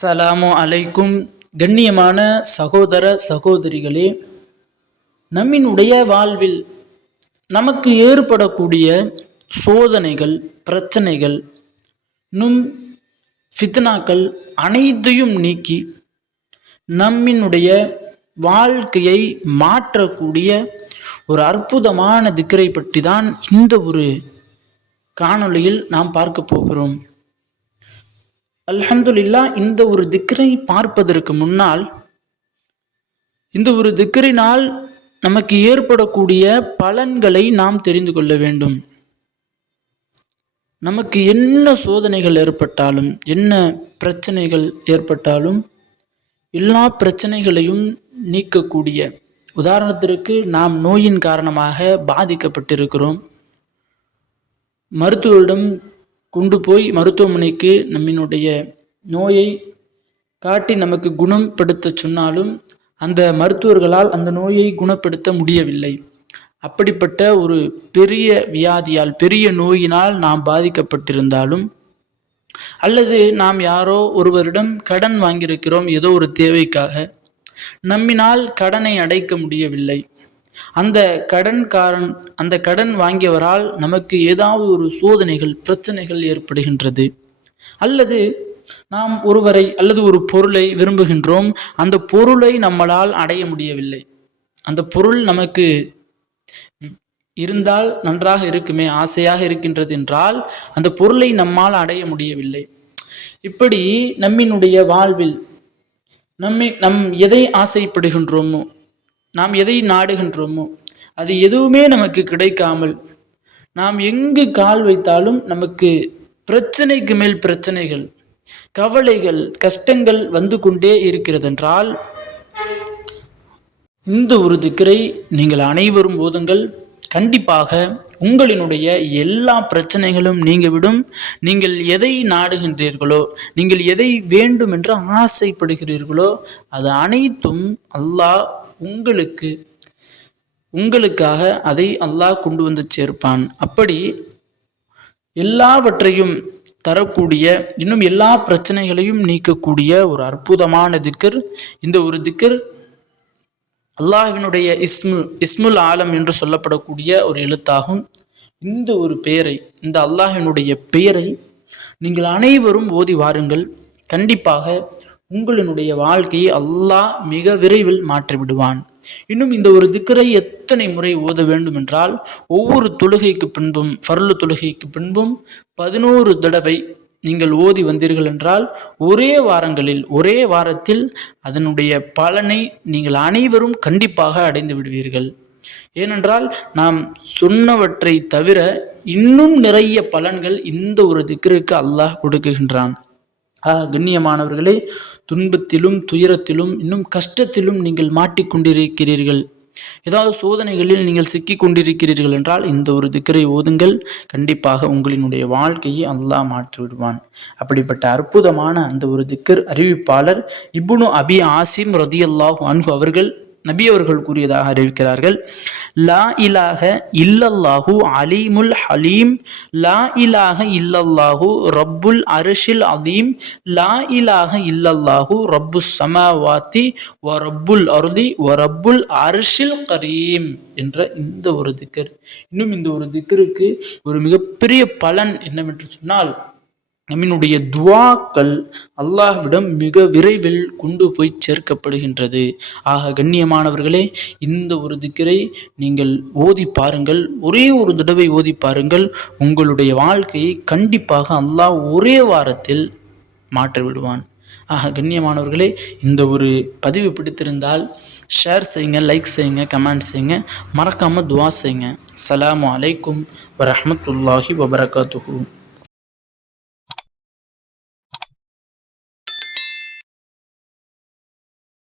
சலாமு அலைக்கும். கண்ணியமான சகோதர சகோதரிகளே, நம்மினுடைய வாழ்வில் நமக்கு ஏற்படக்கூடிய சோதனைகள், பிரச்சனைகள், நும் ஃபித்னாக்கள் அனைத்தையும் நீக்கி நம்மினுடைய வாழ்க்கையை மாற்றக்கூடிய ஒரு அற்புதமான திக்ரை பற்றி தான் இந்த ஒரு காணொளியில் நாம் பார்க்க போகிறோம். அல்ஹம்துலில்லாஹ், இந்த ஒரு திக்ரை பார்ப்பதற்கு முன்னால் இந்த ஒரு திக்ரினால் நமக்கு ஏற்படக்கூடிய பலன்களை நாம் தெரிந்து கொள்ள வேண்டும். நமக்கு என்ன சோதனைகள் ஏற்பட்டாலும், என்ன பிரச்சனைகள் ஏற்பட்டாலும், எல்லா பிரச்சனைகளையும் நீக்கக்கூடிய, உதாரணத்திற்கு நாம் நோயின் காரணமாக பாதிக்கப்பட்டிருக்கிறோம், மருத்துவரிடம் கொண்டு போய் மருத்துவமனைக்கு நம்மினுடைய நோயை காட்டி நமக்கு குணப்படுத்த சொன்னாலும் அந்த மருத்துவர்களால் அந்த நோயை குணப்படுத்த முடியவில்லை. அப்படிப்பட்ட ஒரு பெரிய வியாதியால், பெரிய நோயினால் நாம் பாதிக்கப்பட்டிருந்தாலும், அல்லது நாம் யாரோ ஒருவரிடம் கடன் வாங்கியிருக்கிறோம், ஏதோ ஒரு தேவைக்காக நம்மினால் கடனை அடைக்க முடியவில்லை, அந்த கடன் வாங்கியவரால் நமக்கு ஏதாவது ஒரு சோதனைகள், பிரச்சனைகள் ஏற்படுகின்றது, அல்லது நாம் ஒருவரை அல்லது ஒரு பொருளை விரும்புகின்றோம், அந்த பொருளை நம்மளால் அடைய முடியவில்லை, அந்த பொருள் நமக்கு இருந்தால் நன்றாக இருக்குமே, ஆசையாக இருக்கின்றது என்றால் அந்த பொருளை நம்மால் அடைய முடியவில்லை. இப்படி நம்மினுடைய வாழ்வில் நம் எதை ஆசைப்படுகின்றோமோ, நாம் எதை நாடுகின்றோமோ அது எதுவுமே நமக்கு கிடைக்காமல் நாம் எங்கு கால் வைத்தாலும் நமக்கு பிரச்சனைக்கு மேல் பிரச்சனைகள், கவலைகள், கஷ்டங்கள் வந்து கொண்டே இருக்கிறது என்றால் இந்த ஒரு திக்ரை நீங்கள் அனைவரும் ஓதுங்கள். கண்டிப்பாக உங்களினுடைய எல்லா பிரச்சனைகளும் நீங்கிவிடும். நீங்கள் எதை நாடுகின்றீர்களோ, நீங்கள் எதை வேண்டும் என்று ஆசைப்படுகிறீர்களோ அது அனைத்தும் அல்லாஹ் உங்களுக்காக அதை அல்லாஹ் கொண்டு வந்து சேர்ப்பான். அப்படி எல்லாவற்றையும் தரக்கூடிய, இன்னும் எல்லா பிரச்சனைகளையும் நீக்கக்கூடிய ஒரு அற்புதமான திக்ர். இந்த ஒரு திக்ர் அல்லாஹ்வினுடைய இஸ்முல் ஆலம் என்று சொல்லப்படக்கூடிய ஒரு எழுத்தாகும். இந்த ஒரு பெயரை, இந்த அல்லாஹ்வினுடைய பெயரை நீங்கள் அனைவரும் ஓதி வாருங்கள். கண்டிப்பாக உங்களினுடைய வாழ்க்கையை அல்லாஹ் மிக விரைவில் மாற்றிவிடுவான். இன்னும் இந்த ஒரு திக்ரை எத்தனை முறை ஓத வேண்டும் என்றால், ஒவ்வொரு தொழுகைக்கு பின்பும், ஃபர்லு தொழுகைக்கு பின்பும் 11 தடவை நீங்கள் ஓதி வந்தீர்கள் என்றால் ஒரே வாரத்தில் அதனுடைய பலனை நீங்கள் அனைவரும் கண்டிப்பாக அடைந்து விடுவீர்கள். ஏனென்றால் நாம் சொன்னவற்றை தவிர இன்னும் நிறைய பலன்கள் இந்த ஒரு திக்ருக்கு அல்லாஹ் கொடுக்குகின்றான். கண்ணியமானவர்களே, துன்பத்திலும் துயரத்திலும் இன்னும் கஷ்டத்திலும் நீங்கள் மாட்டிக்கொண்டிருக்கிறீர்கள், ஏதாவது சோதனைகளில் நீங்கள் சிக்கி கொண்டிருக்கிறீர்கள் என்றால் இந்த ஒரு திக்ரை ஓதுங்கள். கண்டிப்பாக உங்களினுடைய வாழ்க்கையை அல்லாஹ் மாற்றி விடுவான். அப்படிப்பட்ட அற்புதமான அந்த ஒரு திக்ர் அறிவிப்பாளர் இப்னு அபி ஆசிம் ரதியல்லாஹு அன்ஹு அவர்கள், நபி அவர்கள் கூறியதாக அறிவிக்கிறார்கள். லா இலாஹ இல்லல்லாஹு அலீமுல் ஹலீம், லா இலாஹ இல்லல்லாஹு ரப்புல் அர்ஷில் அதீம், லா இலாஹ இல்லல்லாஹு ரப்புஸ் ஸமாவாத்தி வ ரப்புல் அர்தி வ ரப்புல் அர்ஷில் கரீம் என்ற இந்த ஒரு திக்ர். இன்னும் இந்த ஒரு திக்ருக்கு ஒரு மிகப்பெரிய பலன் என்னவென்று சொன்னால், நம்மினுடைய துவாக்கள் அல்லாஹ்விடம் மிக விரைவில் கொண்டு போய் சேர்க்கப்படுகின்றது. கண்ணியமானவர்களே, இந்த ஒரு திக்ரை நீங்கள் ஓதி பாருங்கள். ஒரே ஒரு தடவை ஓதி பாருங்கள். உங்களுடைய வாழ்க்கையை கண்டிப்பாக அல்லாஹ் ஒரே வாரத்தில் மாற்றி விடுவான். கண்ணியமானவர்களே, இந்த ஒரு பதிவு பிடித்திருந்தால் ஷேர் செய்யுங்க, லைக் செய்யுங்க, கமெண்ட் செய்யுங்க, மறக்காமல் துவா செய்யுங்க. அஸ்ஸலாமு அலைக்கும் வரஹ்மத்துல்லாஹி வபரகாத்துஹு.